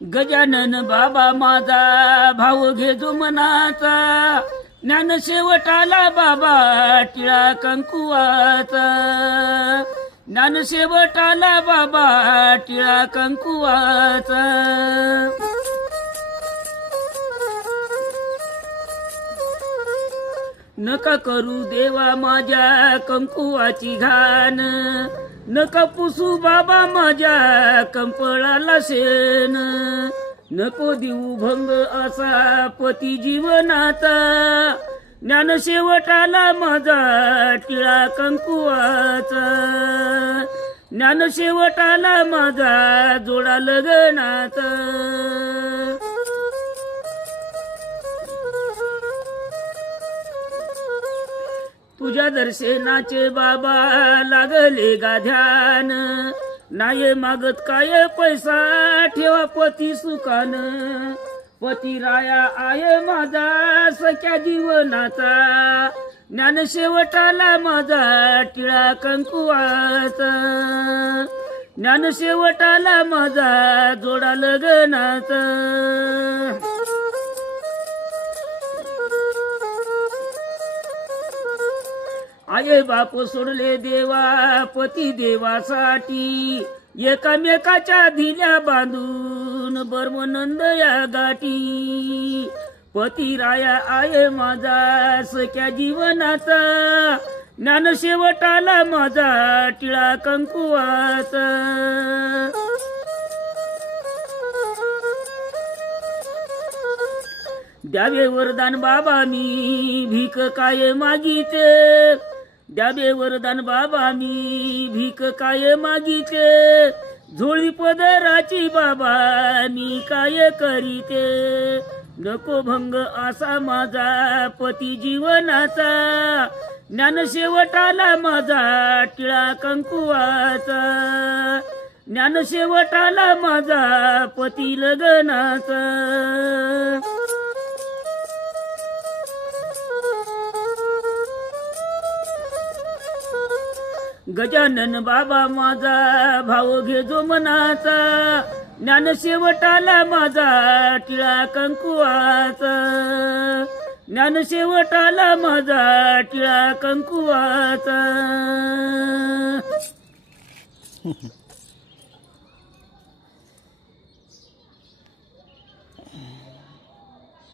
गजानन बाबा माझा भाव घे जो मनाचा, ज्ञान शेवटाला बाबा टिळा कंकुवाचा, ज्ञान शेवटाला बाबा टिळा कंकुवाचा. नका करू देवा माझ्या कंकुवाची घाण, नका पुसू बाबा माझ्या कंपळाला शेण, नको देऊ भंग असा पती जीवनाचा, ज्ञान शेवटाला माझा टिळा कंकुवाचा, ज्ञान शेवटाला माझा जोडा लग्नाचा. तुझ्या दर्शनाचे बाबा लागले गा ध्यान, नाही मागत काय पैसा ठेवा पती सुखान, पती राया आहे माझा सख्या जीवनाचा, ज्ञान शेवटाला माझा टिळा कंकुवाचा, ज्ञान शेवटाला माझा जोडा लग्नाचा. आये बाप सोडले देवा पती देवासाठी, एकामेकाच्या धिल्या बांधून बर्मनंद या गाठी, पती राया आहे माझा सख्या जीवनाचा, ज्ञान शेवटाला माझा टिळा कंकुवाचा. द्यावे वरदान बाबा मी भीक काय मागीचे, द्यावे वरदान बाबा मी भीक काय मागीचे, झोळी पदराची बाबा मी काय करीते, नको भंग असा माझा पती जीवनाचा, ज्ञान शेवटाला माझा टिळा कंकुवाचा, ज्ञान शेवटाला माझा पती लग्नाचा. गजानन बाबा माझा भाव घे जो मनाचा, ज्ञान शेवटाला माझा टिळा कंकुवाचा, ज्ञान शेवटाला माझा टिळा कंकुवाचा.